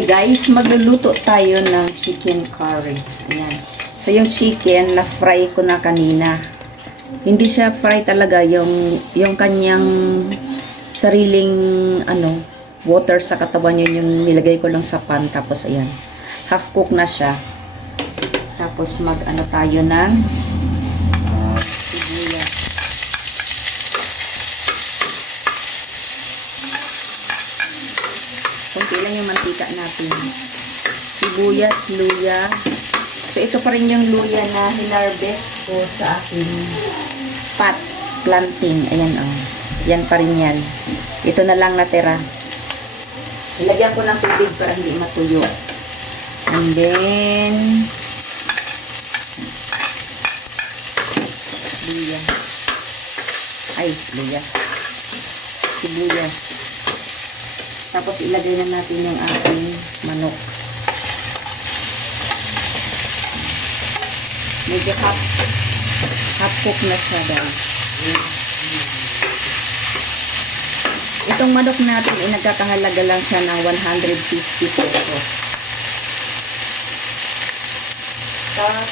Okay guys, magluluto tayo ng chicken curry. Ayan. So yung chicken, na-fry ko na kanina. Hindi siya fry talaga yung yung kanyang sariling ano, water sa katawan yun yung nilagay ko lang sa pan tapos ayan. Half cook na siya. Tapos mag ano tayo ng uh, sibuyas. Lang yung mantika natin. Sibuyas, luya. So, ito pa rin yung luya na hinarvest ko sa aking pot planting. Ayan, oh. Yan pa rin yan. Ito na lang natira. Ilagyan ko ng tubig para hindi matuyo. And then, luya. Ay, luya. Sibuyas. Tapos ilagay na natin yung ating manok. Medyo hot, hot cook na siya guys. Itong manok natin ay nagkakahalaga lang siya ng 150 pesos. Tapos,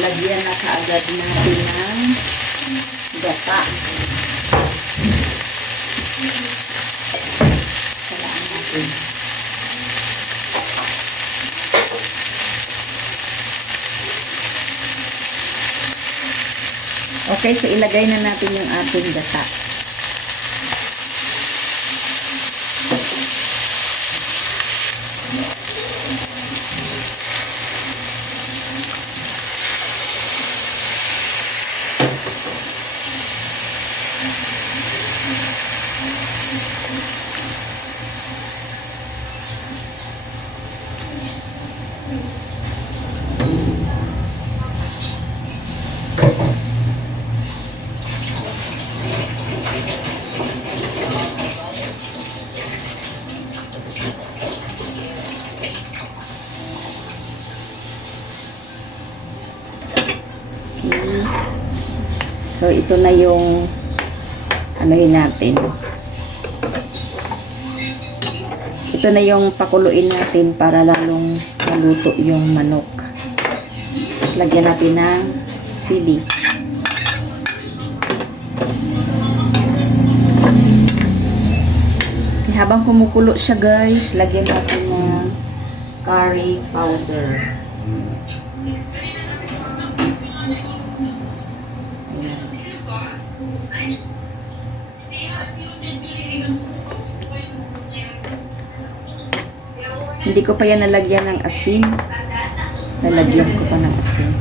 lagyan na kaagad natin ng gata. Natin. Okay, so ilagay na natin yung ating gata. So, ito na yung anuhin natin. Ito na yung pakuluin natin para lalong maluto yung manok. Tapos lagyan natin ng sili. Habang kumukulo siya guys, lagyan natin ng curry powder. Hindi ko pa yan nalagyan ng asin. Nalagyan ko pa ng asin.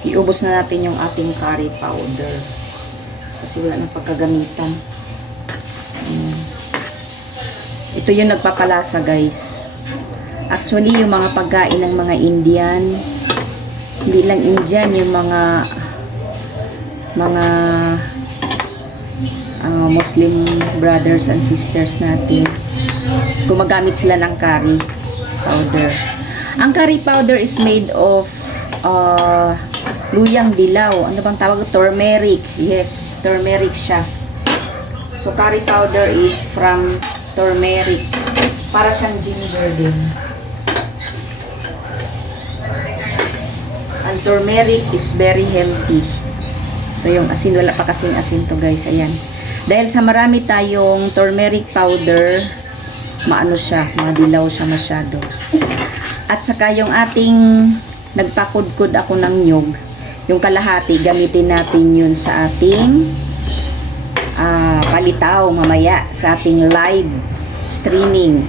Iubos na natin yung ating curry powder. Kasi wala nang pagkagamitan. Mm. Ito yung nagpapalasa guys. Actually, yung mga pagkain ng mga Indian, hindi lang Indian, yung mga mga uh, Muslim brothers and sisters natin, gumagamit sila ng curry powder. Ang curry powder is made of uh, luyang dilaw. Ano bang tawag? Turmeric. Yes, turmeric siya. So, curry powder is from turmeric. Para siyang ginger din. Turmeric is very healthy. Ito yung asin. Wala pa kasing asin to guys. Ayan. Dahil sa marami tayong turmeric powder, maano siya, madilaw siya masyado. At saka yung ating nagpakudkod ako ng nyog, yung kalahati, gamitin natin yun sa ating ah, palitaw mamaya sa ating live streaming,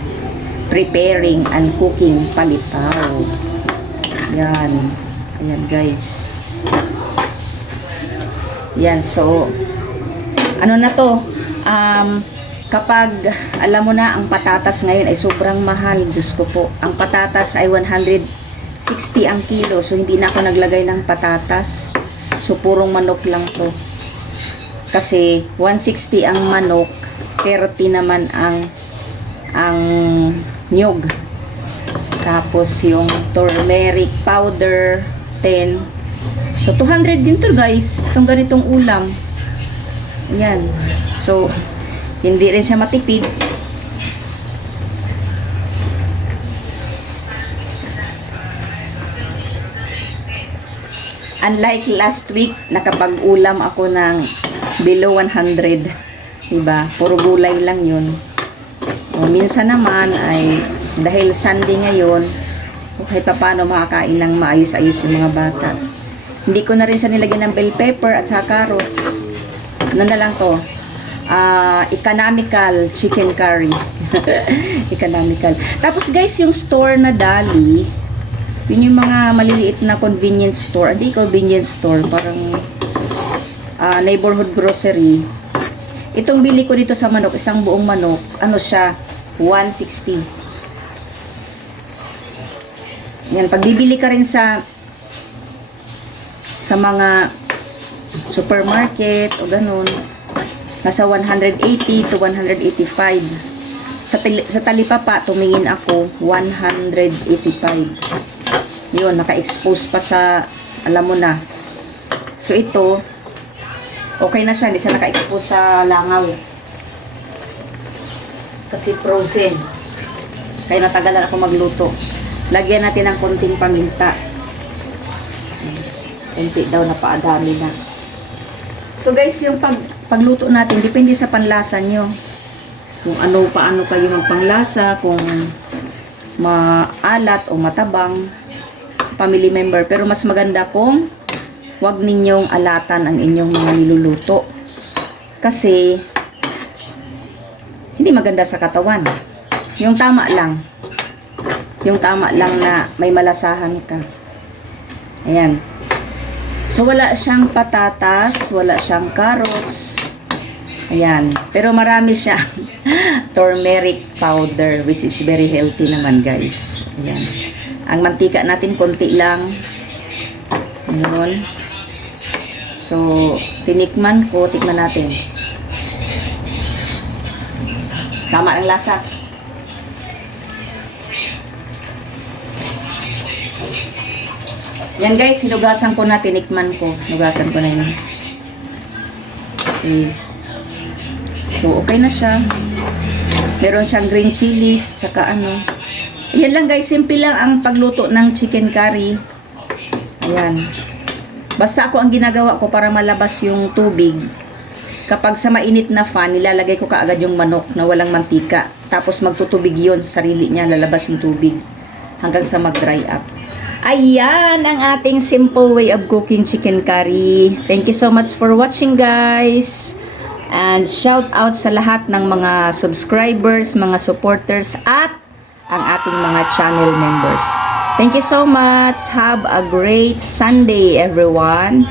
preparing and cooking palitaw. Yan. Ayan guys. Yan, so ano na to? Um, kapag alam mo na ang patatas ngayon ay sobrang mahal, Diyos ko po. Ang patatas ay 160 ang kilo. So, hindi na ako naglagay ng patatas. So, purong manok lang to. Kasi, 160 ang manok, 30 naman ang ang nyog. Tapos yung turmeric powder, 10. So, 200 din to guys. Itong ganitong ulam. Ayan. So, hindi rin siya matipid. Unlike last week, nakapag-ulam ako ng below 100. Diba? Puro gulay lang yun. O, minsan naman ay dahil Sunday ngayon, kahit pa paano makakain ng maayos-ayos yung mga bata. Hindi ko na rin siya nilagyan ng bell pepper at saka carrots. Ano na lang to? Ah, economical chicken curry. economical. Tapos guys, yung store na Dali, yun yung mga maliliit na convenience store. Hindi convenience store, parang ah, neighborhood grocery. Itong bili ko dito sa manok, isang buong manok, ano siya, 160. Yan, pag bibili ka rin sa sa mga supermarket o ganun, nasa 180 to 185. Sa, sa talipapa, tumingin ako, 185. Yun, naka-expose pa sa, alam mo na. So, ito, okay na siya, hindi siya naka-expose sa langaw. Kasi frozen. Kaya natagalan ako magluto. Lagyan natin ng konting paminta. Kunti daw na paadami na. So guys, yung pag, pagluto natin, depende sa panlasa nyo. Kung ano, paano kayo magpanglasa, kung maalat o matabang sa family member. Pero mas maganda kung wag ninyong alatan ang inyong mga niluluto. Kasi, hindi maganda sa katawan. Yung tama lang. Yung tama lang na may malasahan ka. Ayan. So, wala siyang patatas, wala siyang carrots. Ayan. Pero marami siyang turmeric powder, which is very healthy naman, guys. Ayan. Ang mantika natin, konti lang. Ganun. So, tinikman ko, tikman natin. Tama ang lasa. Yan guys, hinugasan ko na, tinikman ko. Hinugasan ko na yun. See. So, okay na siya. Meron siyang green chilies, tsaka ano. Ayan lang guys, simple lang ang pagluto ng chicken curry. Ayan. Basta ako ang ginagawa ko para malabas yung tubig. Kapag sa mainit na fan, nilalagay ko kaagad yung manok na walang mantika. Tapos magtutubig yon sa sarili niya, lalabas yung tubig. Hanggang sa mag-dry up. Ayan ang ating simple way of cooking chicken curry. Thank you so much for watching guys. And shout out sa lahat ng mga subscribers, mga supporters at ang ating mga channel members. Thank you so much. Have a great Sunday everyone.